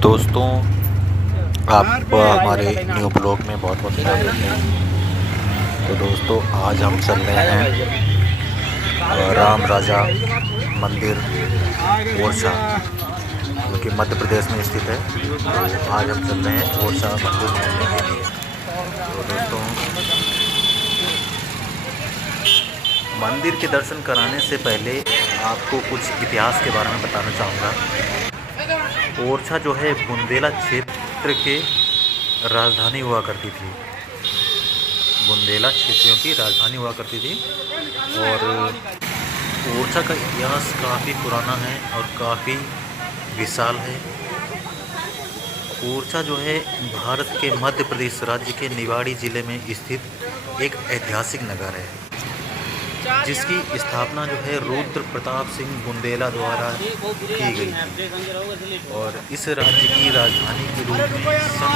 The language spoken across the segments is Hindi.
दोस्तों, आप हमारे न्यू ब्लॉग में बहुत बहुत स्वागत है। तो दोस्तों, आज हम चल रहे हैं राम राजा मंदिर ओरछा, जो कि मध्य प्रदेश में स्थित है। तो आज हम चल रहे हैं ओरछा मंदिर घूमने के लिए। तो दोस्तों, मंदिर के दर्शन कराने से पहले आपको कुछ इतिहास के बारे में बताना चाहूँगा। ओरछा जो है बुंदेला क्षेत्र के राजधानी हुआ करती थी। बुंदेला क्षेत्रों की राजधानी हुआ करती थी और ओरछा का इतिहास काफ़ी पुराना है और काफ़ी विशाल है। ओरछा जो है भारत के मध्य प्रदेश राज्य के निवाड़ी ज़िले में स्थित एक ऐतिहासिक नगर है, जिसकी स्थापना जो है रुद्र प्रताप सिंह बुंदेला द्वारा की गई थी और इस राज्य की राजधानी के रूप में सन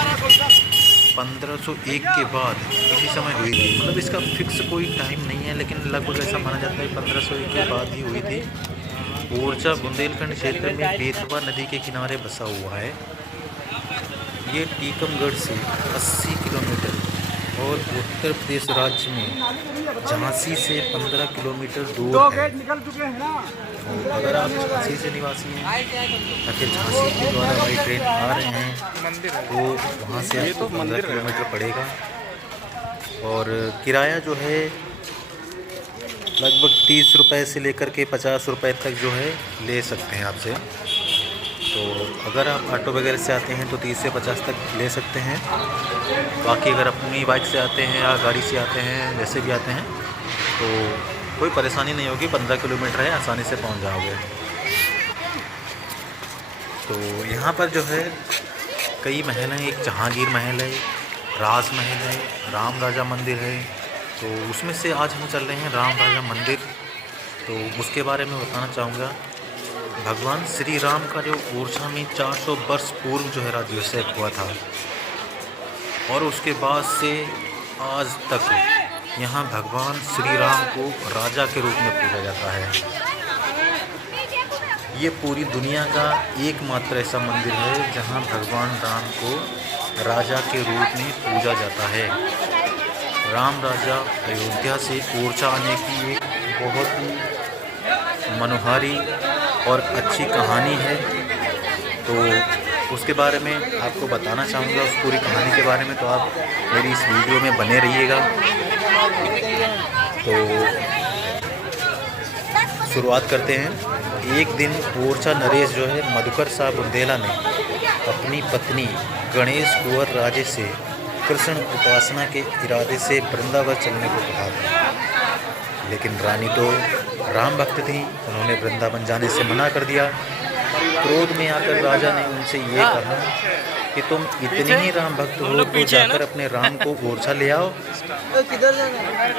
1501 के बाद किसी समय हुई थी। मतलब इसका फिक्स कोई टाइम नहीं है, लेकिन लगभग ऐसा माना जाता है 1501 के बाद ही हुई थी। ओरछा बुंदेलखंड क्षेत्र में बेतवा नदी के किनारे बसा हुआ है। ये टीकमगढ़ से 80 किलोमीटर और उत्तर प्रदेश राज्य में झांसी से 15 किलोमीटर दूर है। तो अगर आप झांसी से निवासी हैं या फिर झांसी के द्वारा बाई ट्रेन आ रहे हैं तो वहाँ से आपको 15 किलोमीटर पड़ेगा। और किराया जो है लगभग 30 रुपये से लेकर के 50 रुपये तक जो है ले सकते हैं आपसे। तो अगर आप ऑटो वगैरह से आते हैं तो 30 से 50 तक ले सकते हैं। बाकी अगर अपनी बाइक से आते हैं या गाड़ी से आते हैं, जैसे भी आते हैं, तो कोई परेशानी नहीं होगी। 15 किलोमीटर है, आसानी से पहुंच जाओगे। तो यहाँ पर जो है कई महल हैं। एक जहांगीर महल है, राज महल है, राम राजा मंदिर है। तो उसमें से आज हम चल रहे हैं राम राजा मंदिर। तो उसके बारे में बताना चाहूँगा। भगवान श्री राम का जो ओरछा में 400 वर्ष पूर्व जो है राज्याभिषेक हुआ था और उसके बाद से आज तक यहाँ भगवान श्री राम को राजा के रूप में पूजा जाता है। ये पूरी दुनिया का एकमात्र ऐसा मंदिर है जहाँ भगवान राम को राजा के रूप में पूजा जाता है। राम राजा अयोध्या से ओरछा आने की एक बहुत ही मनोहारी और अच्छी कहानी है। तो उसके बारे में आपको बताना चाहूँगा, उस पूरी कहानी के बारे में। तो आप मेरी इस वीडियो में बने रहिएगा। तो शुरुआत करते हैं। एक दिन ओरछा नरेश जो है मधुकर शाह बुंदेला ने अपनी पत्नी गणेश कुंवर राजे से कृष्ण उपासना के इरादे से वृंदावन चलने को कहा था, लेकिन रानी तो राम भक्त थी। उन्होंने वृंदावन जाने से मना कर दिया। क्रोध में आकर राजा ने उनसे ये कहा कि तुम इतने ही राम भक्त हो तो जाकर अपने राम को ओरछा ले आओ।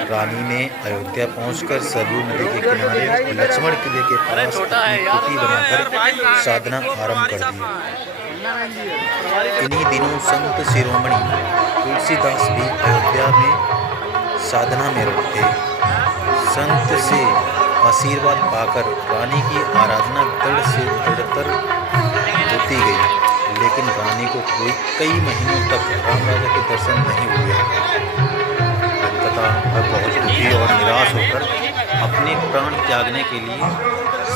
रानी ने अयोध्या पहुंचकर सरयू नदी के किनारे लक्ष्मण किले के पास अपनी कुटी बनाकर साधना आरंभ कर दी। इन्हीं दिनों संत शिरोमणि तुलसीदास भी अयोध्या में साधना में रहे। संत से आशीर्वाद पाकर रानी की आराधना दृढ़ से दृढ़तर होती गई, लेकिन रानी को कई महीनों तक राम राजा के दर्शन नहीं हुए। अंततः वह बहुत दुखी और निराश होकर अपने प्राण त्यागने के लिए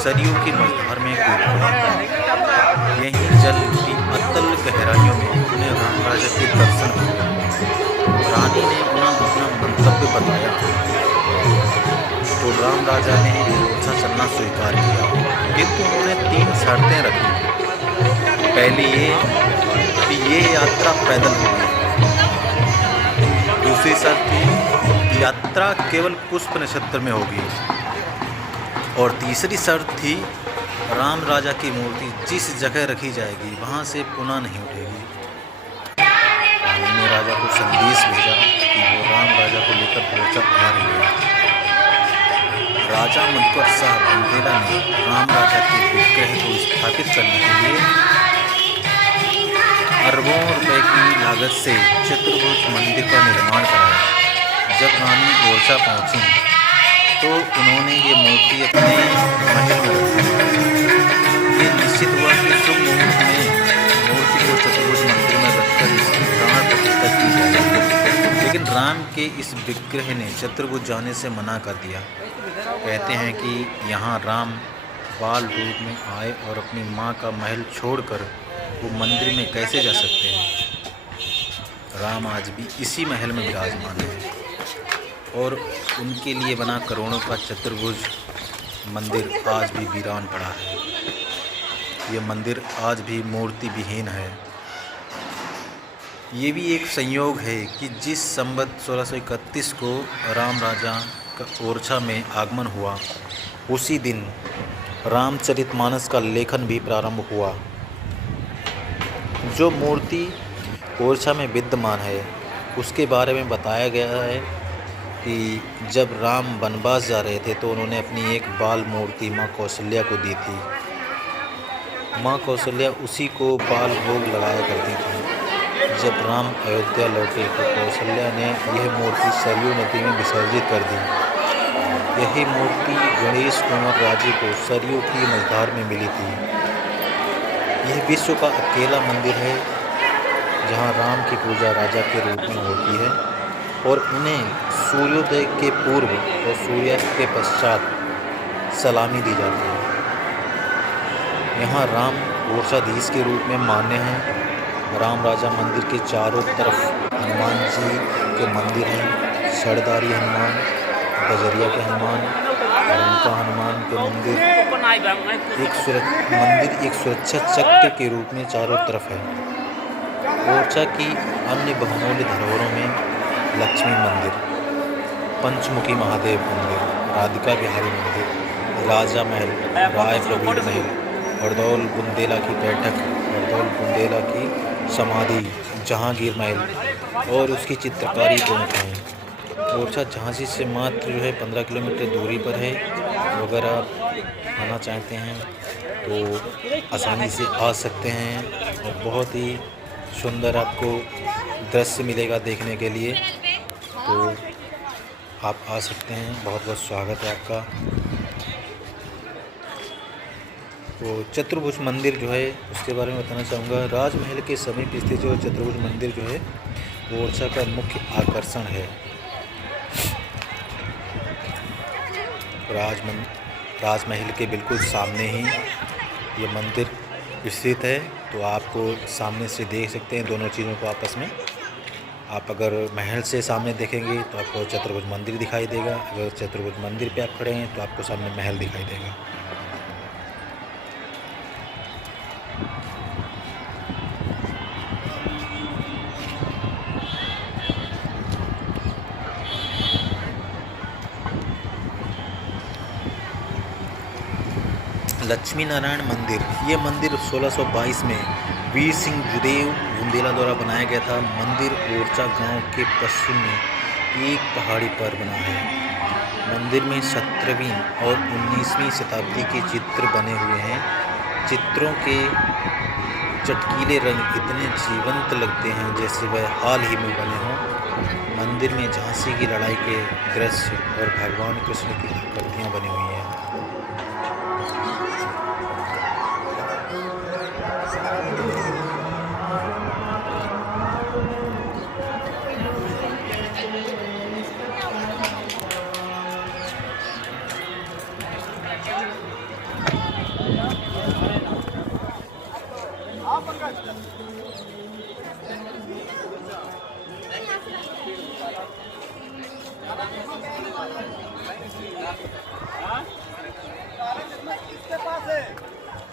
सरयू की मझधार में कूद पड़ा। यहीं जल की अतल गहराइयों में उन्हें राम राजा के दर्शन हुए। रानी ने उन्हें अपना मंतव्य बताया तो राम राजा ने ओरछा चलना स्वीकार किया, किंतु उन्होंने 3 शर्तें रखी। पहली ये कि ये यात्रा पैदल होगी। दूसरी शर्त थी यात्रा केवल पुष्प नक्षत्र में होगी। और तीसरी शर्त थी राम राजा की मूर्ति जिस जगह रखी जाएगी वहाँ से पुनः नहीं उठेगी। रानी ने राजा को संदेश भेजा कि वो राम राजा को लेकर ओरछा आ रही है। राजा मधुकर शाह बुंदेला ने राम राजा के विग्रह को स्थापित करने के लिए अरबों रुपए की लागत से चतुर्भुज मंदिर का निर्माण कराया। जब रानी ओरछा पहुंची तो उन्होंने ये मूर्ति अपने महल में रखी। ये के इस विग्रह ने चतुर्भुज जाने से मना कर दिया। कहते हैं कि यहाँ राम बाल रूप में आए और अपनी माँ का महल छोड़कर वो मंदिर में कैसे जा सकते हैं। राम आज भी इसी महल में विराजमान है और उनके लिए बना करोड़ों का चतुर्भुज मंदिर आज भी वीरान पड़ा है। ये मंदिर आज भी मूर्ति विहीन है। ये भी एक संयोग है कि जिस संवत 1631 को राम राजा का ओरछा में आगमन हुआ, उसी दिन रामचरितमानस का लेखन भी प्रारंभ हुआ। जो मूर्ति ओरछा में विद्यमान है उसके बारे में बताया गया है कि जब राम वनवास जा रहे थे तो उन्होंने अपनी एक बाल मूर्ति माँ कौशल्या को दी थी। माँ कौशल्या उसी को बाल भोग लगाया करती थी। जब राम अयोध्या लौटे तो कौशल्या ने यह मूर्ति सरयू नदी में विसर्जित कर दी। यही मूर्ति गणेश कुंवर राजे को सरयू की मझधार में मिली थी। यह विश्व का अकेला मंदिर है जहाँ राम की पूजा राजा के रूप में होती है और उन्हें सूर्योदय के पूर्व और सूर्यास्त के पश्चात सलामी दी जाती है। यहाँ राम ओरछाधीश के रूप में मान्य हैं। राम राजा मंदिर के चारों तरफ हनुमान जी के मंदिर हैं। सड़दारी हनुमान, बजरिया के हनुमान, रंका हनुमान के मंदिर एक सुरक्षा चक्र के रूप में चारों तरफ है। ओरछा की अन्य बहुमूल्य धरोहरों में लक्ष्मी मंदिर, पंचमुखी महादेव मंदिर, राधिका बिहारी मंदिर, राजा महल, राय प्रवीण महल, हरदौल बुंदेला की बैठक, हरदौल बुंदेला की समाधि, जहांगीर महल और उसकी चित्रकारी प्रमुख हैं। ओरछा झांसी से मात्र 15 किलोमीटर दूरी पर है। अगर आप आना चाहते हैं तो आसानी से आ सकते हैं और बहुत ही सुंदर आपको दृश्य मिलेगा देखने के लिए, तो आप आ सकते हैं। बहुत बहुत स्वागत है आपका। तो चतुर्भुज मंदिर जो है उसके बारे में बताना चाहूँगा। राजमहल के समीप स्थित जो चतुर्भुज मंदिर जो है वो ओरछा का मुख्य आकर्षण है। राजमहल के बिल्कुल सामने ही ये मंदिर स्थित है, तो आपको सामने से देख सकते हैं दोनों चीज़ों को आपस में। आप अगर महल से सामने देखेंगे तो आपको चतुर्भुज मंदिर दिखाई देगा। अगर चतुर्भुज मंदिर पे आप खड़े हैं तो आपको सामने महल दिखाई देगा। लक्ष्मी नारायण मंदिर, ये मंदिर 1622 में वीर सिंह जुदेव बुंदेला द्वारा बनाया गया था। मंदिर ओरछा गांव के पश्चिम में एक पहाड़ी पर बना है। मंदिर में 17वीं और 19वीं शताब्दी के चित्र बने हुए हैं। चित्रों के चटकीले रंग इतने जीवंत लगते हैं जैसे वह हाल ही में बने हों। मंदिर में झांसी की लड़ाई के दृश्य और भगवान कृष्ण की आकृतियाँ बनी हुई हैं।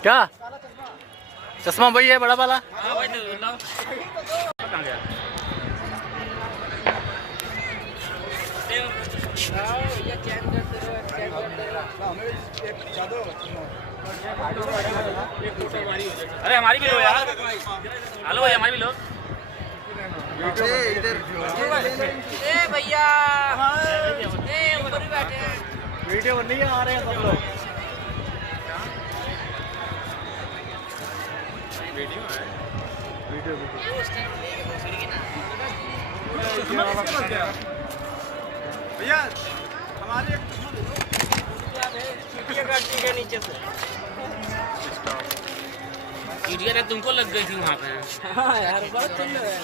क्या चश्मा वही है बड़ा वाला? अरे हमारी भी लो यार। हेलो भाई हमारी भी लो। ए भैया ऊपर भी बैठे हैं। वीडियो नहीं आ रहे हैं सब लोग। वीडियो भैया हमारे के नीचे से सीढ़ियाँ तुमको लग गई थी वहाँ पे। हाँ यार बहुत सुंदर है।